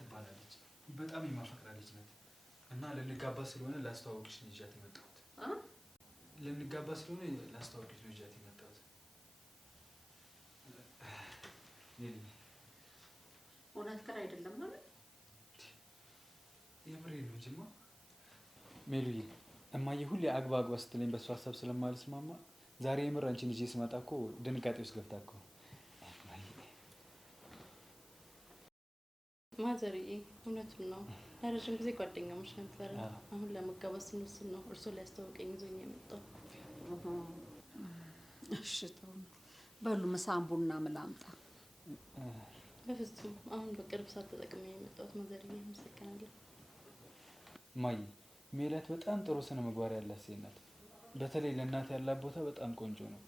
ትባላለች። በጣም የማፈቅራት ልጅ ናት እና ልንጋባ ስለሆነ ላስተዋውቅሽ ነው ይዣት የመጣሁት። ልንጋባ ስለሆነ ላስተዋውቅሽ ነው ይዣት የመጣሁት። እውነት ከር አይደለም ማለት የምሬን ነው ጅማ። ሜሉዬ እማዬ ሁሌ አግባ አግባ ስትለኝ በሷ ሀሳብ ስለማልስማማ ዛሬ የምር አንቺን ይዤ ስመጣ እኮ ድንጋጤ ውስጥ ገብታ እኮ ማዘርዬ እውነቱን ነው። ለረጅም ጊዜ ጓደኛሞች ነበር። አሁን ለመጋባት ስንወስን ነው እርሶ ሊያስተዋውቀኝ ይዞኝ የመጣው። እሺ ጥሩ ነው። በሉ ምሳም ቡና ምላምጣ። በፍጹም አሁን በቅርብ ሰዓት ተጠቅሜ የመጣሁት ማዘርዬ። አመሰግናለሁ። ማይ ሜላት በጣም ጥሩ ስነ ምግባር ያላት ሴት ናት። በተለይ ለእናት ያላት ቦታ በጣም ቆንጆ ነው።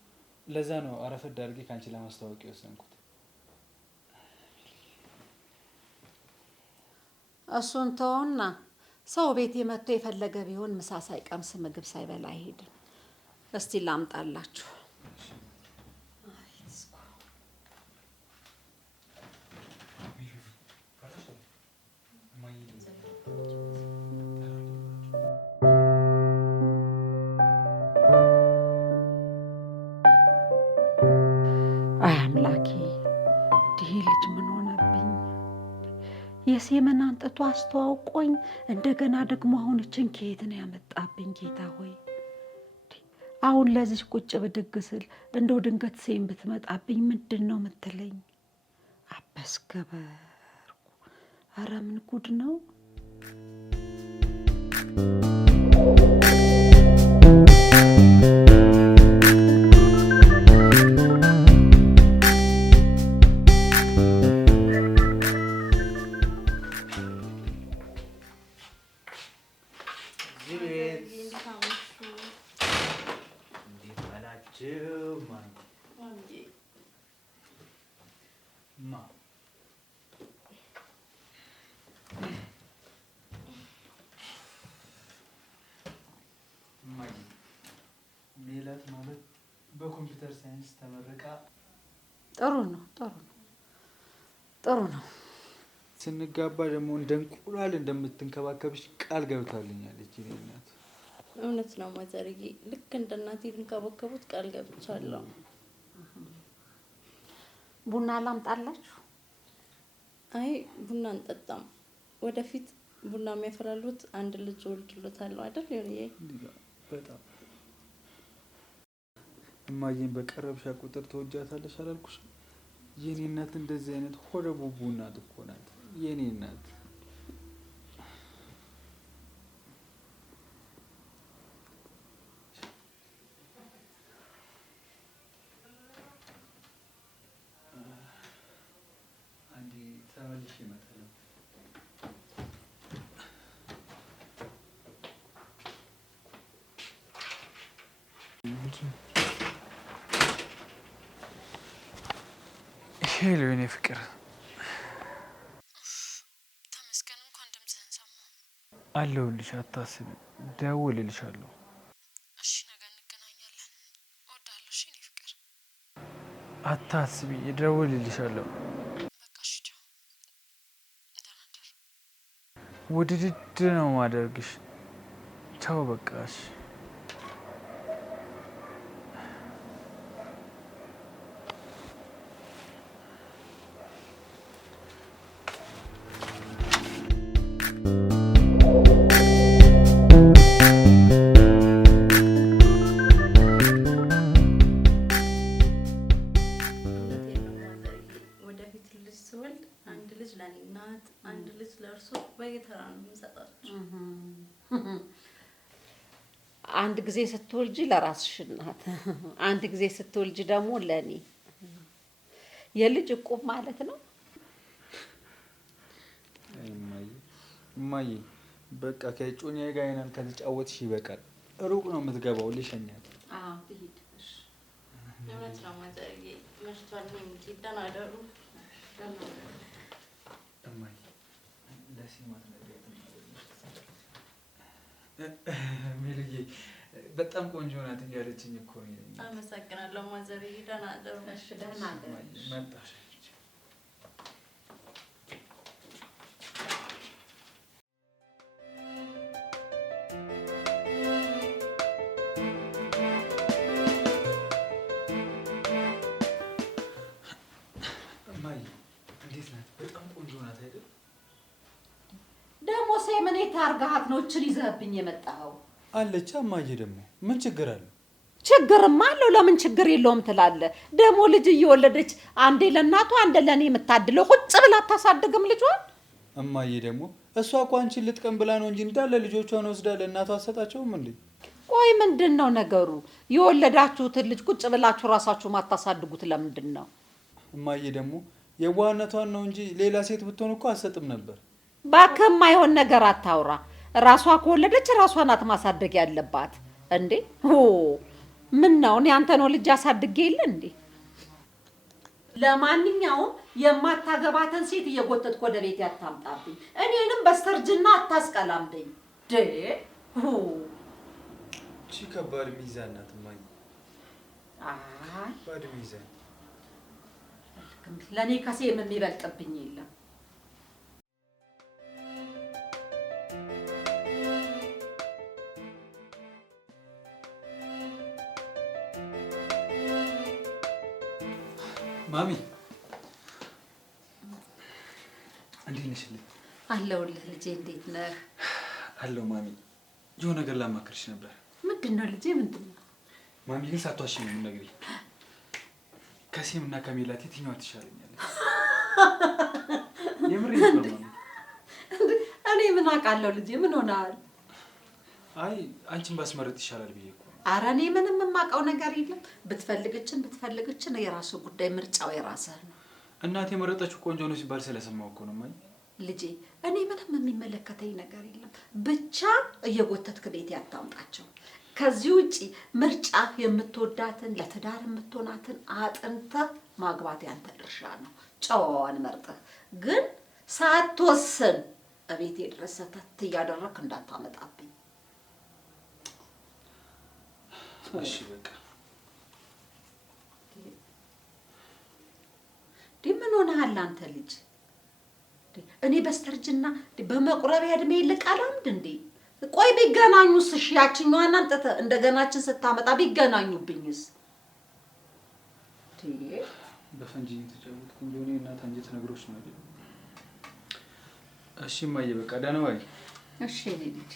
ለዛ ነው አረፈድ አድርጌ ካንቺ ለማስተዋወቅ የወሰንኩት። እሱን ተውና ሰው ቤት መጥቶ የፈለገ ቢሆን ምሳ ሳይቀምስ ምግብ ሳይበላ አይሄድም። እስቲ ላምጣላችሁ። አይ አምላኬ፣ ይሄ ልጅ ምን ሆነብኝ? የሴመን አንጥቶ አስተዋውቆኝ እንደገና ደግሞ አሁን እችን ከየት ነው ያመጣብኝ? ጌታ ሆይ አሁን ለዚህ ቁጭ ብድግ ስል እንደው ድንገት ሴም ብትመጣብኝ ምንድን ነው የምትለኝ? አበስከበርኩ። ኧረ ምን ጉድ ነው! ሜላት ማለት በኮምፒውተር ሳይንስ ተመረቃ ጥሩ ነው ጥሩ ነው። ስንጋባ ደግሞ እንደ እንቁላል እንደምትንከባከብሽ ቃል ገብታልኛለች። እኔ እናት እውነት ነው ማዘርዬ፣ ልክ እንደ እናቴ ልንከባከቡት ቃል ገብቻለሁ። ቡና ላምጣላችሁ? አይ ቡና አንጠጣም። ወደፊት ቡና የሚያፈላሉት አንድ ልጅ ወልድሎታለሁ አይደል? ይሄ በጣም እማዬን በቀረብሻ ቁጥር ተወጃታለሽ አላልኩሽ? የኔ እናት እንደዚህ አይነት ሆደ ቡቡ እናት እኮ ናት የኔ እናት። አንዴ ተመልሼ እመጣለሁ። ሄሎ የኔ ፍቅር። ተመስገን፣ እንኳን ድምፅህን ሰማሁ። አለሁልሽ፣ አታስቢ፣ ደውልልሻለሁ። እሺ ነገ እንገናኛለን። እወዳለሁ። እሺ የኔ ፍቅር። አታስቢ፣ እደውልልሻለሁ። በቃ እሺ፣ ቻው። ደህና እደር። ውድድድ ነው ማደርግሽ። ቻው በቃ እሺ። አንድ ልጅ ለእርሱ በየተራ ነው የምንሰጣቸው። አንድ ጊዜ ስትወልጂ ለራስሽ እናት፣ አንድ ጊዜ ስትወልጂ ደግሞ ለኔ። የልጅ እቁብ ማለት ነው። እማዬ በቃ ከጮኛዬ ጋር አይናል ከተጫወትሽ ይበቃል። ሩቅ ነው የምትገባው። ልሸኛት። አዎ ትሂድ። እሺ እውነት ነው ማዘርዬ፣ መሽቷል። ደህና እደሩ። እማዬ ለሲማት ነገር ሜልዬ በጣም ቆንጆ ናት እያለችኝ እኮ ነው። አመሰግናለሁ ማዘርዬ። ደህና እደሩ። እሺ ደህና እደሩ። መጣሽ እንዴት አርጋሃት ነው እችን ይዘህብኝ የመጣኸው? አለች እማዬ ደግሞ ምን ችግር አለ? ችግርማ አለው። ለምን ችግር የለውም ትላለህ? ደግሞ ልጅ እየወለደች አንዴ ለእናቷ አንዴ ለእኔ የምታድለው ቁጭ ብላ አታሳድግም ልጇን? እማዬ ደግሞ እሷ እኮ አንቺን ልጥቀም ብላ ነው እንጂ እንዳለ ልጆቿን ወስዳ ለእናቷ አትሰጣቸውም እንዴ? ቆይ ምንድን ነው ነገሩ? የወለዳችሁትን ልጅ ቁጭ ብላችሁ ራሳችሁ ማታሳድጉት ለምንድን ነው? እማዬ ደግሞ የዋህነቷን ነው እንጂ ሌላ ሴት ብትሆን እኮ አትሰጥም ነበር። እባክህ የማይሆን ነገር አታውራ። ራሷ ከወለደች ራሷ ናት ማሳደግ ያለባት እንዴ። ምን ነው እኔ አንተ ነው ልጅ አሳድጌ የለ እንዴ? ለማንኛውም የማታገባትን ሴት እየጎተትክ ወደ ቤት ያታምጣብኝ። እኔንም በስተርጅና አታስቀላምደኝ። እቺ ከባድ ሚዛን ናት እማዬ። አይ ከባድ ሚዛን። ለእኔ ከሴም የሚበልጥብኝ የለም። ማሚ እንዴት ነሽ? አለሁልህ ልጄ። እንዴት ነህ? አለሁ ማሚ። የሆነ ነገር ላማክርሽ ነበር። ምንድን ነው ልጄ? ምንድን ነው? ማሚ ግን ሳትዋሺ ነው የምትነግሪኝ። ከሴም እና ከሜላት የትኛዋ ትሻለኛለች? የምሬን ነው ማሚ። እኔ ምን አውቃለሁ ልጄ? ምን ሆነሃል? አይ አንቺን ባስመረጥ ይሻላል ብዬ እኮ። ኧረ እኔ ምንም የማውቀው ነገር የለም። ብትፈልግችን የራሱ ጉዳይ፣ ምርጫው የራስህ ነው። እናቴ የመረጠችው ቆንጆ ነው ሲባል ስለሰማሁ እኮ ነው ማሚ። ልጄ እኔ ምንም የሚመለከተኝ ነገር የለም። ብቻ እየጎተትክ ቤት ያታምጣቸው። ከዚህ ውጪ ምርጫ የምትወዳትን ለትዳር የምትሆናትን አጥንተህ ማግባት ያንተ ድርሻ ነው። ጨዋዋን መርጠህ ግን ሳትወስን እቤቴ ድረስ ሰተት እያደረግክ እንዳታመጣብኝ። እሺ በቃ። ምን ሆነሃል አንተ ልጅ? እኔ በስተርጅና በመቁረቢያ እድሜ ልቀላምድ እንዴ? ቆይ ቢገናኙስ? እሺ ያችኛዋን አንተህ እንደገናችን ስታመጣ ቢገናኙብኝስ? በፈንጂ ተጫወትኩ እንጂ እኔ እናት አንጀት ነግሮሽ ነው አይደል? እሺ እማዬ በቃ ደህና ዋይ። እሺ እኔ ልጅ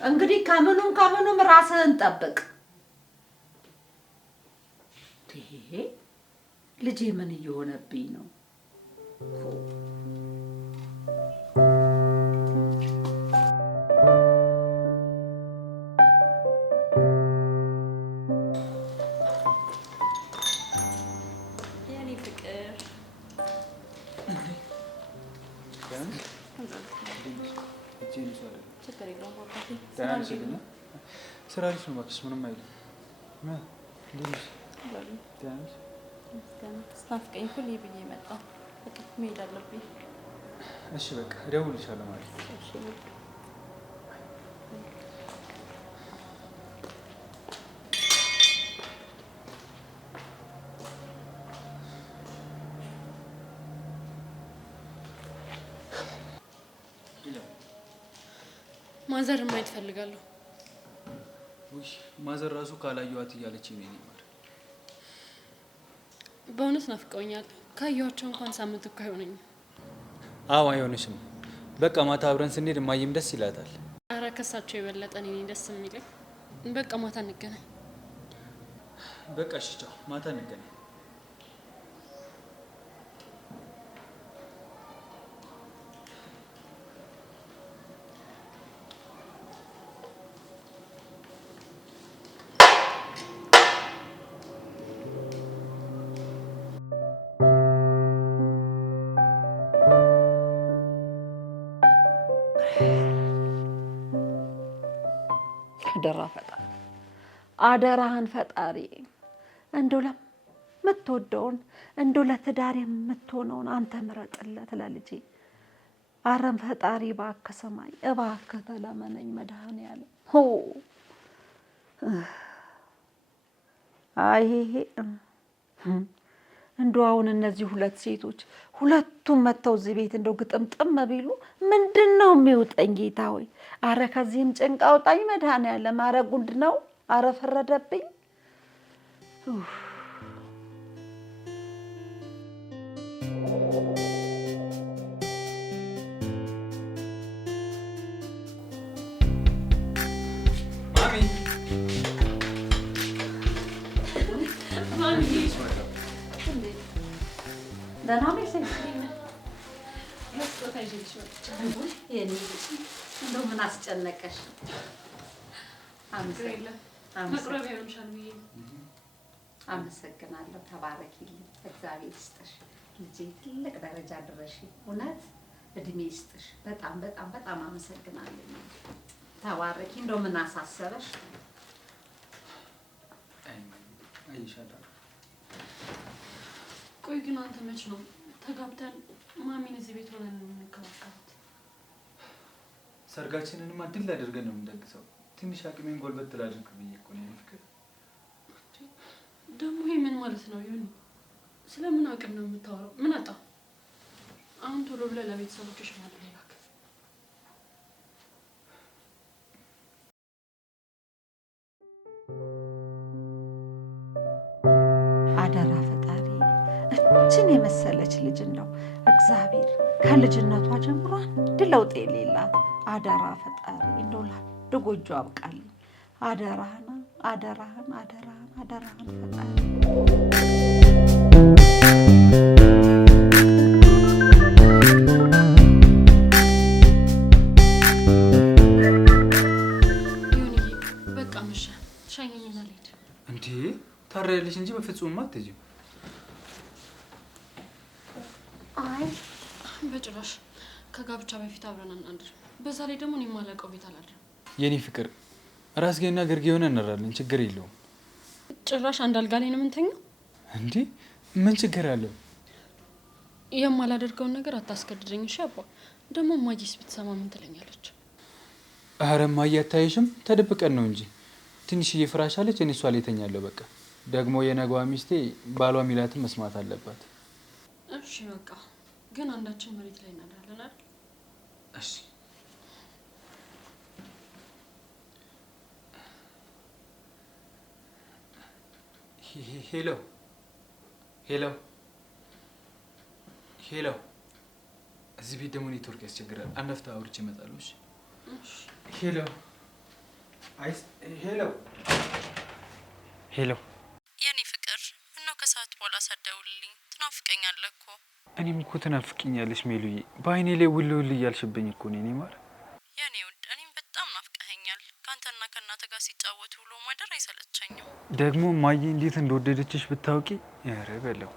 እንግዲህ ከምኑም ራስህን ጠብቅ። ልጄ ምን እየሆነብኝ ነው? የኔ ፍቅር ችግር የለውም አባቴ። ስራ ልጅ ነው እባክሽ፣ ምንም አይልም። ስናፍቀኝ ሁሌ ብዬ መጣሁ። በቃ መሄድ አለብኝ። እሺ በቃ እደውልልሻለሁ ማለት ነው። ማዘር ማየት እፈልጋለሁ። ማዘር ራሱ ካላየኋት እያለችኝ ነው የኔ ማር። በእውነት ናፍቀውኛል። ካየኋቸው እንኳን ሳምንት እኮ አይሆነኝም። አዎ አይሆንሽም። በቃ ማታ አብረን ስንሄድ እማዬም ደስ ይላታል። ኧረ ከሳቸው የበለጠ እኔ ደስ የሚለኝ። በቃ ማታ እንገናኝ። በቃ እሺ ቻው፣ ማታ እንገናኝ። አደራህን ፈጣሪ እንደው ለምትወደውን እንደው ለትዳር የምትሆነውን አንተ ምረጥለት ለልጄ። አረም ፈጣሪ እባክህ ሰማኝ፣ እባክህ ተለመነኝ መድኃኔዓለም። አይ እንደው አሁን እነዚህ ሁለት ሴቶች ሁለቱም መተው እዚህ ቤት እንደው ግጥምጥም ቢሉ ምንድን ነው የሚውጠኝ? ጌታ ሆይ አረ ከዚህም ጭንቅ አውጣኝ መድኃኔዓለም። አረ ጉድ ነው። አረ ፈረደብኝ። ደህና ነሽ? እንደው ምን አስጨነቀሽ? አመሰግናለሁ። ተባረኪልኝ። እግዚአብሔር ይስጥሽ ልጄ፣ ትልቅ ደረጃ ድረሽ። እውነት እድሜ ይስጥሽ። በጣም በጣም በጣም አመሰግናለሁ። ተባረኪ። እንደው ምን አሳሰበሽ? ቆይ ግን አንተ መች ነው ተጋብተን ማሚን እዚህ ቤት ሆነን የምንከባከባት? ሰርጋችንንማ ድል አድርገን ነው የምንደግሰው። ትንሽ አቅሜን ጎልበት ላድርግ ብዬ እኮ ነው ፍቅር። ደግሞ ይሄ ምን ማለት ነው? ይሁን ስለምን አቅም ነው የምታወራው? ምን አጣ? አሁን ቶሎ ብለህ ለቤተሰቦችሽ ሽማግሌ ላክ። አደራ ፈጣሪ እችን የመሰለች ልጅ ነው እግዚአብሔር ከልጅነቷ ጀምሮ አንድ ለውጥ የሌላት አደራ ፈጣሪ እንደው ለአንድ ጎጆ አብቃልኝ። አደራህን አደራህን አደራህን አደራህን ፈጣሪ። በቃ መሸ። ሻኝኝና ልሂድ። እንዴ ታዲያለሽ እንጂ በፍጹም አትሄጂም። አይ በጭራሽ ከጋብቻ በፊት አብረን አናድርም። በዛ ላይ ደግሞ እኔ የማላውቀው ቤት አላድርም። የኔ ፍቅር ራስጌና ግርጌ ሆነ እንራለን፣ ችግር የለውም። ጭራሽ አንድ አልጋ ላይ ነው የምንተኛው? እንዴ ምን ችግር አለው? የማላደርገውን ነገር አታስገድደኝ እሺ አባ። ደግሞ እማዬስ ብትሰማ ምን ትለኛለች? ኧረ እማዬ አታይሽም? ተደብቀን ነው እንጂ ትንሽዬ ፍራሽ አለች፣ እኔ እሷ ላይ እተኛለሁ። በቃ ደግሞ የነገዋ ሚስቴ ባሏ ሚላትን መስማት አለባት። እሺ በቃ ግን አንዳችን መሬት ላይ እናድራለን አይደል? እሺ ሄሎ ሄሎ ሄሎ። እዚህ ቤት ደግሞ ኔትወርክ ያስቸግራል። አንድ አፍታ አውርቼ እመጣለሁ። እሺ ሄሎ ሄሎ ሄሎ። የኔ ፍቅር ምነው ከሰዓት በኋላ ሳትደውልልኝ? ትናፍቀኛለህ እኮ። እኔም እኮ ትናፍቅኛለሽ ሜሉዬ። በአይኔ ላይ ውል ውል እያልሽብኝ እኮ ነው። እኔ ማለት የኔ ውድ፣ እኔም በጣም ናፍቀኸኛል። ከአንተና ከእናትህ ጋር ሲጫወቱ ውሎ ማደር አይሰለቸኝም። ደግሞ ማዬ እንዴት እንደወደደችሽ ብታውቂ። ኧረ በለው።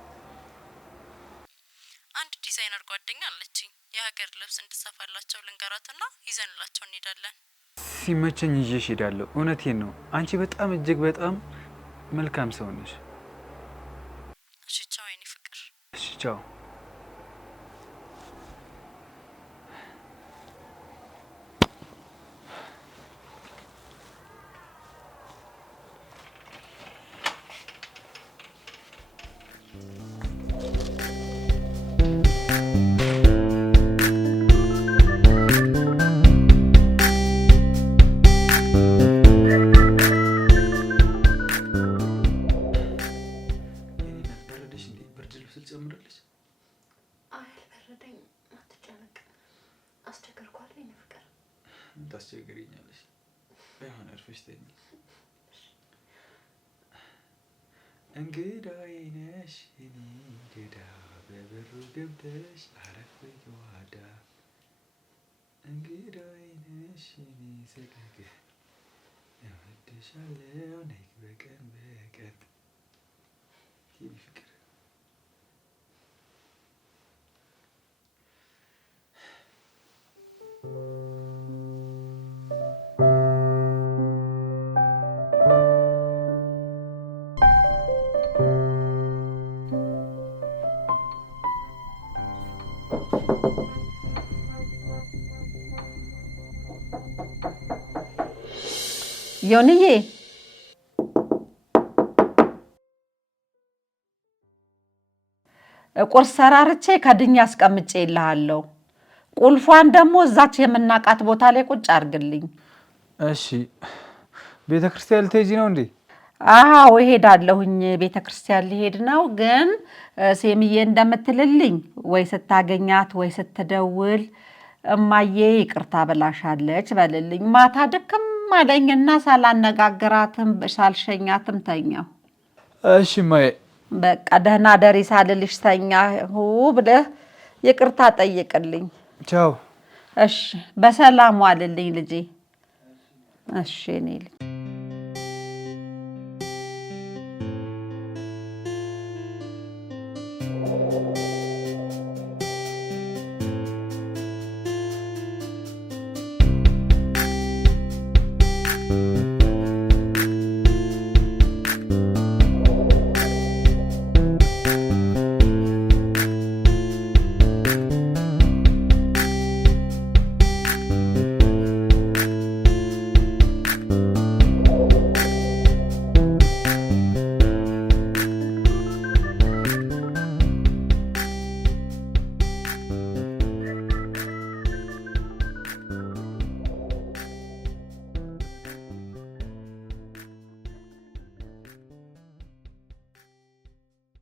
አንድ ዲዛይነር ጓደኛ አለችኝ። የሀገር ልብስ እንድትሰፋላቸው ልንገራትና ይዘንላቸው እንሄዳለን። ሲመቸኝ ይዤሽ እሄዳለሁ። እውነቴን ነው። አንቺ በጣም እጅግ በጣም መልካም ሰው ነሽ። እሺ ቻው የኔ ፍቅር። እሺ ቻው። ታስቸግሪኛለሽ። ባይሆን አርፈሽ ተኝ። እንግዳዬ ነሽ እኔ እንግዳ በበሩ ገብተሽ አረፍ በጓዳ። እንግዳዬ ነሽ እኔ ሰገግ እወድሻለሁ ነይ በቀን በቀን። የኔ ፍቅር ዮንዬ ቁርስ ሰራርቼ ከድኛ አስቀምጬ ይልሃለሁ። ቁልፏን ደግሞ እዛች የምናቃት ቦታ ላይ ቁጭ አድርግልኝ። እሺ። ቤተ ክርስቲያን ልትሄጂ ነው እንዴ? አዎ እሄዳለሁኝ። ቤተ ክርስቲያን ሊሄድ ነው። ግን ሴምዬ እንደምትልልኝ ወይ ስታገኛት ወይ ስትደውል እማዬ ይቅርታ ብላሻለች በልልኝ። ማታ ድክም አለኝና ሳላነጋግራትም ሳልሸኛትም ተኛው። እሺ ማዬ በቃ ደህና ደሪ ሳልልሽ ተኛሁ ብለህ ይቅርታ ጠይቅልኝ። ቻው። እሺ፣ በሰላም ዋልልኝ ልጄ። እሺ እኔ ልጅ